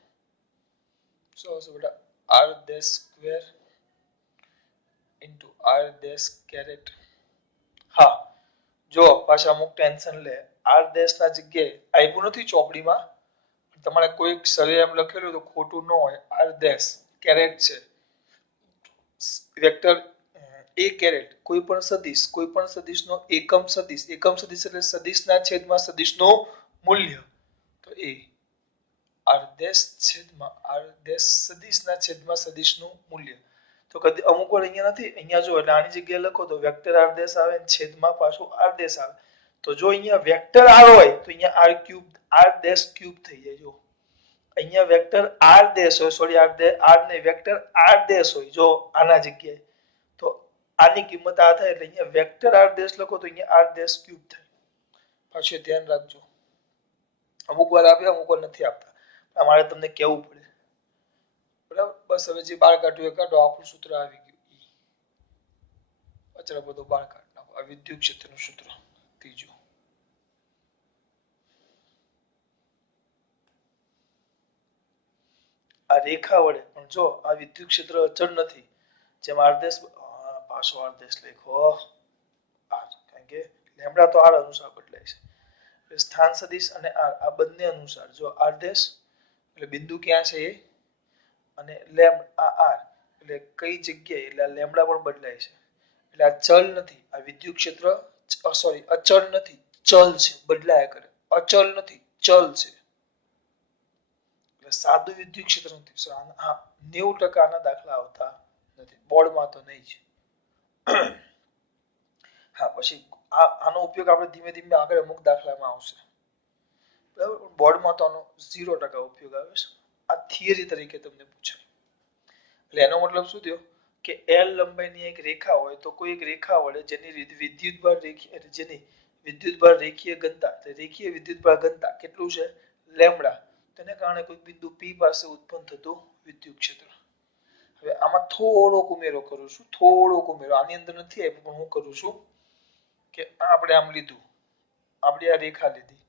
શું આવશે બેટા r dash square into r dash caret હા જો પાછા અમુક ટેન્શન લે આર ડેશ ના જગ્યાએ આપ્યું નથી ચોપડીમાં તમારે કોઈક સરે એમ લખેલું તો ખોટું ન હોય આર ડેશ કેરેટ છે વેક્ટર એ કેરેટ કોઈ પણ સદિશનો એકમ સદિશ એટલે સદિશના છેદમાં સદિશનું મૂલ્ય તો એ આર ડેશ છેદમાં આર ડેશ સદિશના છેદમાં સદિશનું મૂલ્ય તો કદી અમુક વાર અહીંયા નથી અહીંયા જો એટલે આની જગ્યાએ લખો તો વેક્ટર આર ડેશ આવે છેદમાં પાછું આર ડેશ આવે તો જો અહીંયા વેક્ટર આર હોય તો અહીંયા r cube r dash cube થઈ જાય જો અહીંયા વેક્ટર આર ડેશ હોય સોરી આર ને વેક્ટર આર ડેશ હોય જો આના જગ્યાએ તો આની કિંમત આ થાય એટલે અહીંયા વેક્ટર આર ડેશ લખો તો અહીંયા આર ડેશ ક્યુબ થાય પાછું ધ્યાન રાખજો અમુક વાર આપે અમુક વાર નથી આપતા અમારે તમને કહેવું પડે બરાબર બસ હવે જે બાર કાઢ્યું એ કાઢો આપણું સૂત્ર આવી ગયું અચળ બધું બાર કાઢ નાખો આ વિદ્યુત ક્ષેત્રનું સૂત્ર ત્રીજું આ રેખા વડે પણ જો આ વિદ્યુત ક્ષેત્ર અચળ નથી જેમ આરદેશ પાછો આરદેશ લખો કારણ કે લેમ્ડા તો આર અનુસાર બદલાય છે સ્થાન સદિશ અને આર આ બંને અનુસાર જો આરદેશ એટલે બિંદુ ક્યાં છે એ અને આ આર એટલે કઈ જગ્યાએ એટલે આ લેમ્ડા પણ બદલાય છે એટલે આ ચલ નથી આ વિદ્યુત ક્ષેત્ર સોરી અચળ નથી ચલ છે બદલાયા કરે અચળ નથી ચલ છે સાદું વિદ્યુત ક્ષેત્ર નથી હા 90% આના દાખલા આવતા નથી બોર્ડમાં તો નહીં જ હા પછી આનો ઉપયોગ આપણે ધીમે ધીમે આગળ અમુક દાખલામાં આવશે બરાબર બોર્ડમાં તો આનો 0% ઉપયોગ આવે છે આ થિયરી તરીકે તમને પૂછાય એટલે એનો મતલબ શું થયો કે L લંબાઈની એક રેખા હોય તો કોઈ એક રેખા વડે જેની વિદ્યુતભાર રેખીય ઘનતા રેખીય વિદ્યુતભાર ઘનતા કેટલું છે લેમ્બડા તેને કારણે કોઈ બિંદુ P પાસે ઉત્પન્ન થતું વિદ્યુત ક્ષેત્ર. હવે આમાં થોડોક ઉમેરો કરું છું આની અંદર નથી આપ્યું પણ હું કરું છું કે આપણે આમ લીધું આપણે આ રેખા લીધી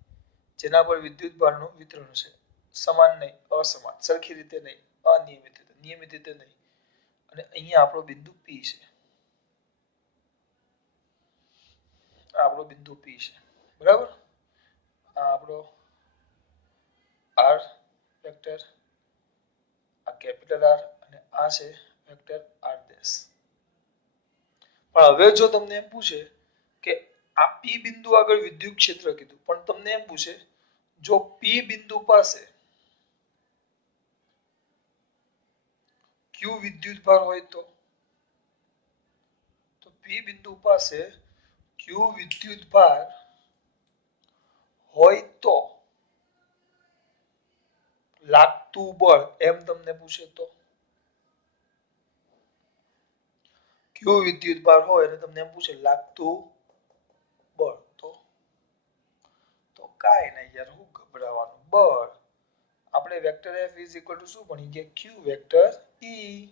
જેના પર વિદ્યુતભારનું વિતરણ છે સમાન નહીં અસમાન સરખી રીતે નહીં નિયમિત રીતે નહીં અને અહીંયા આપણો બિંદુ P છે આપણો બિંદુ P છે બરાબર આ આપણો R વેક્ટર આ કેપિટલ R અને આ છે વેક્ટર R ડેશ પણ હવે જો તમને એમ પૂછે કે આ P બિંદુ આગળ વિદ્યુત ક્ષેત્ર કીધું પણ તમને એમ પૂછે જો P બિંદુ પાસે Q વિદ્યુતભાર હોય તો P બિંદુ પાસે Q વિદ્યુતભાર હોય તો લાગતું બળ એમ તમને પૂછે તો Q વિદ્યુતભાર હોય અને તમને એમ પૂછે લાગતું બળ તો કાંઈ નહીં યાર હું ગભરાવાનું બળ આપણે વેક્ટર F શું ભણી ગયા Q વેક્ટર E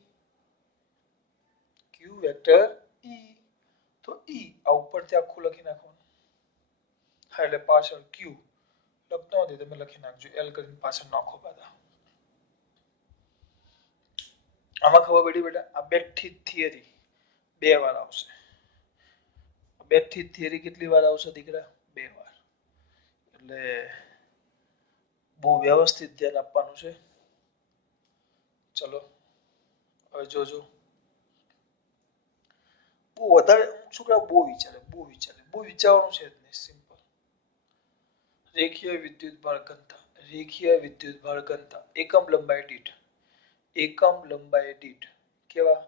તો E આ ઉપરથી આખું લખી નાખવાનું હા એટલે પાછળ Q લખતો નથી તમે લખી નાખજો L કરીને પાછળ નાખો બધા આમાં ખબર પડી બેટા આ બેઠી થિયરી 2 વાર આવશે બેઠી થિયરી કેટલી વાર આવશે દીકરા 2 વાર એટલે બહુ વ્યવસ્થિત ધ્યાન આપવાનું છે ચલો હવે જોજો બહુ વધારે છોકરા બહુ વિચારવાનું છે જ નહીં સિમ્પલ રેખીય વિદ્યુતભાર ઘનતા એકમ લંબાઈ દીઠ કેવા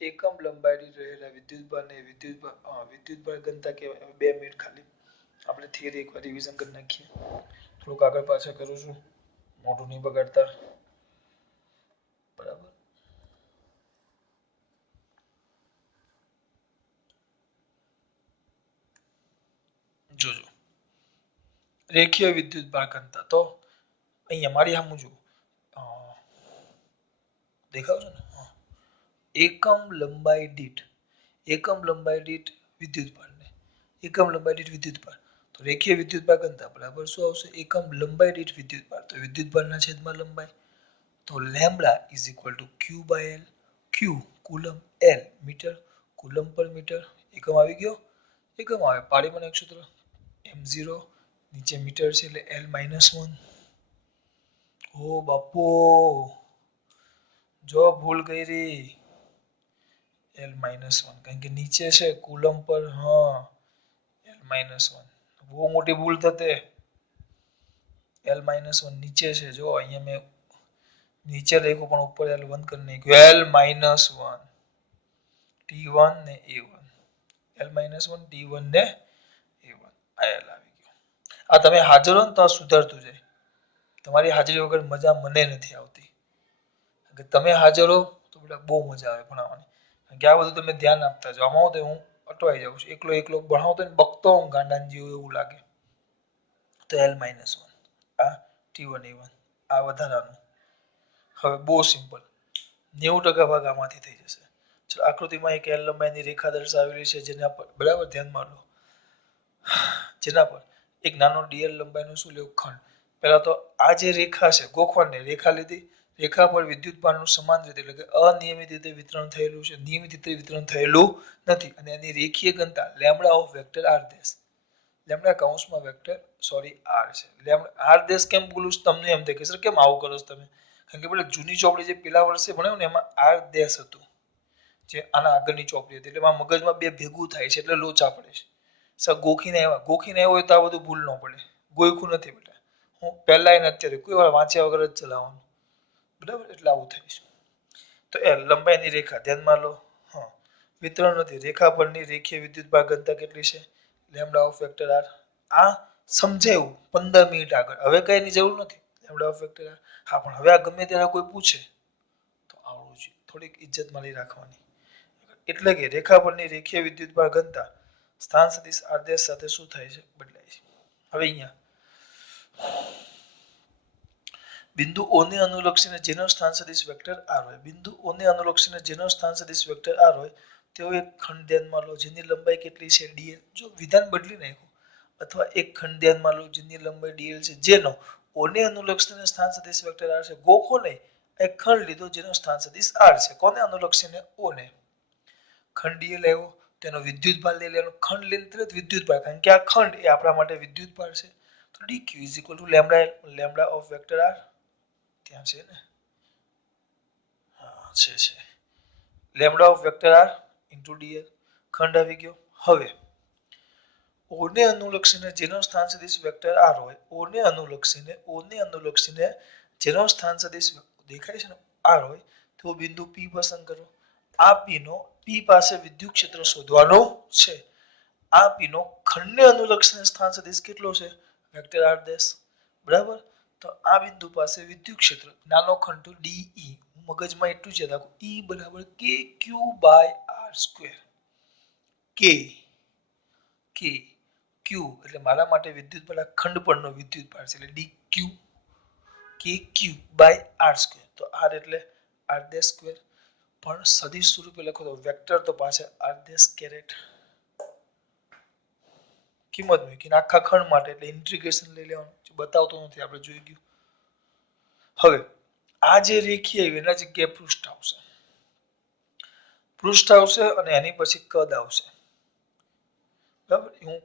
એકમ લંબાઈ દીઠ રહેલા વિદ્યુતભાર ઘનતા કેવા 2 મિનિટ ખાલી આપણે થિયરી એકવાર રિવિઝન કરી નાખીએ થોડુંક આગળ પાછળ કરું છું મોઢું નહીં બગાડતા બરાબર જોજો રેખીય વિદ્યુતભાર ઘનતા તો અહીંયા મારી સામું જુઓ દેખાવ છે ને એકમ લંબાઈ દીઠ વિદ્યુતભાર તો રેખીય વિદ્યુતભાર ઘનતા બરાબર શું આવશે એકમ લંબાઈ દીઠ વિદ્યુતભાર તો વિદ્યુતભારના છેદમાં લંબાઈ તો lambda is equal to Q by L Q coulomb L meter coulomb પર મીટર એકમ આવી ગયો એકમ આવે પાડીમાં એક સૂત્ર m0 નીચે મીટર છે એટલે L-1 ઓ બાપુ જો ભૂલ કરી L-1 કારણ કે નીચે છે કુલમ પર હા L-1 બહુ મોટી ભૂલ થતે L-1 નીચે છે જો અહીંયા મેં નીચે લખ્યું પણ ઉપર L1 કરી નાખ્યું L-1 T1 ને A1 L-1 T1 ને A1 આ L આવી ગયો આ તમે હાજર હો ને તો સુધરતું જાય તમારી હાજરી વગર મજા મને નથી આવતી તમે હાજર હો તો બેટા બહુ મજા આવે ભણાવવાની કારણ કે આ બધું તમે ધ્યાન આપતા જાઓ આમાં તો હું અટવાઈ જાઉં છું એકલો ભણાવતો ને બકતો હું ગાંડાન જેવું એવું લાગે તો L-1 આ T1 A1 આ વધારાનું હવે બહુ સિમ્પલ 90% ભાગ આમાંથી થઈ જશે ચલો આકૃતિમાં એક L લંબાઈની રેખા દર્શાવેલી છે જેના પર બરાબર ધ્યાનમાં લો જેના પર એક નાનો dl લંબાઈનો શું લેવું ખંડ પહેલા તો આ જે રેખા છે ગોખણની રેખા લીધી રેખા પર વિદ્યુતભારનું સમાન રીતે એટલે કે અનિયમિત રીતે વિતરણ થયેલું છે નિયમિત રીતે વિતરણ થયેલું નથી અને એની રેખીય ઘનતા lambda of vector r dash lambda કૌંસમાં વેક્ટર r છે લેમ્બડા r ડેશ કેમ બોલું તમને એમ થાય કે સર કેમ આવું કરો છો તમે કારણ કે પેલા જૂની ચોપડી જે પેલા વર્ષે ભણાવ્યું ને એમાં r ડેશ હતું જે આના આગળની ચોપડી હતી એટલે મારા મગજમાં બે ભેગું થાય છે એટલે લોચા પડે છે સર ગોખીને આવ્યો હોય તો આ બધું ભૂલ ન પડે ગોખ્યું નથી બેટા હું પહેલા એને અત્યારે કોઈ વાર વાંચ્યા વગર જ ચલાવવાનું બરાબર એટલે આવું થાય છે તો L લંબાઈની રેખા ધ્યાનમાં લો હા વિતરણ નથી રેખા પરની રેખીય વિદ્યુતભાર ઘનતા કેટલી છે લેમ્બડા ઓફ વેક્ટર r આ સમજાયું 15 મિનિટ આગળ હવે કઈ એની જરૂર નથી લેમ્બડા ઓફ વેક્ટર r હા પણ હવે આ ગમે ત્યારે કોઈ પૂછે તો આવડવું જોઈએ થોડીક ઇજ્જત મારી રાખવાની એટલે કે રેખા પરની રેખીય વિદ્યુતભાર ઘનતા સ્થાન સદિશ આદેશ સાથે શું થાય છે? બદલાય છે. હવે અહીંયા બિંદુ O ને અનુલક્ષીને જેનો સ્થાન સદિશ વેક્ટર R હોય, બિંદુ O ને અનુલક્ષીને જેનો સ્થાન સદિશ વેક્ટર R હોય તેવો એક ખંડ ધ્યાનમાં લો જેની લંબાઈ કેટલી છે? dl. જો વિધાન બદલી નાખ્યું અથવા એક ખંડ ધ્યાનમાં લો જેની લંબાઈ dl છે, જેનો O ને અનુલક્ષીને સ્થાન સદિશ વેક્ટર R છે. ગોખો નહીં, એક ખંડ લીધો જેનો સ્થાન સદિશ R છે. કોને અનુલક્ષીને? O ને. ખંડ dl આવ્યો, તેનો વિદ્યુતભાર લઈ લેવાનો. ખંડ લઈને તરત વિદ્યુતભાર, કારણ કે આ ખંડ એ આપણા માટે વિદ્યુતભાર છે. તો dq is equal to lambda of vector R. ત્યાં છે ને? હા છે. Lambda of vector R into dl. ખંડ આવી ગયો. હવે O ને અનુલક્ષીને જેનો સ્થાન સદિશ વેક્ટર R હોય, O ને અનુલક્ષીને જેનો સ્થાન સદિશ દેખાય છે ને R હોય, તો બિંદુ P પસંદ કરો. આ P નો P પાસે વિદ્યુત ક્ષેત્ર શોધવાનો છે. આ P નો ખંડને અનુલક્ષીને સ્થાન સદિશ કેટલો છે? Vector R dash. બરાબર? તો આ બિંદુ પાસે વિદ્યુત ક્ષેત્ર, નાનો ખંડ તો DE, મગજમાં એટલું જ યાદ રાખો, E બરાબર KQ/R². Q એટલે મારા માટે વિદ્યુતભાર ખંડ પરનો વિદ્યુતભાર છે, એટલે dq KQ/R². તો R એટલે R², પણ સદિશ સ્વરૂપે લખો તો વેક્ટર તો પાસે R². કિંમત મૂકીને આખા ખંડ માટે એટલે ઇન્ટિગ્રેશન લઈ લેવાનું, બતાવતો નથી, આપણે જોઈ ગયું. હવે આ જે રેખીય એના જગ્યાએ પૃષ્ઠ આવશે અને એની પછી કદ આવશે. બરાબર? હું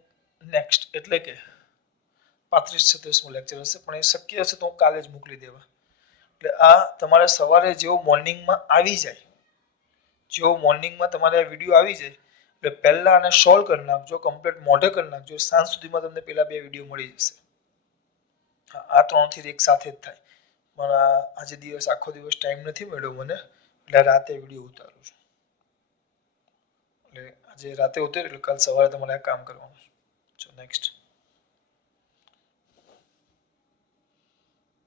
નેક્સ્ટ એટલે કે 35-36મો લેક્ચર હશે, પણ એ શક્ય હશે તો હું કાલે જ મોકલી દેવા. એટલે આ તમારે સવારે જેવો મોર્નિંગમાં આવી જાય, જેવો મોર્નિંગમાં તમારે આ વિડીયો આવી જાય એટલે પહેલા આને સોલ્વ કરી નાખજો, કમ્પ્લીટ મોઢે કરી નાખજો. સાંજ સુધીમાં તમને પેલા 2 વિડીયો મળી જશે. આ 3 થી એક સાથે જ થાય, પણ આજે દિવસ આખો દિવસ ટાઈમ નથી મળ્યો મને, એટલે રાતે વિડીયો ઉતારું છું. એટલે આજે રાતે ઉતાર્યું એટલે કાલ સવારે તમારે આ કામ કરવાનું છે. નેક્સ્ટ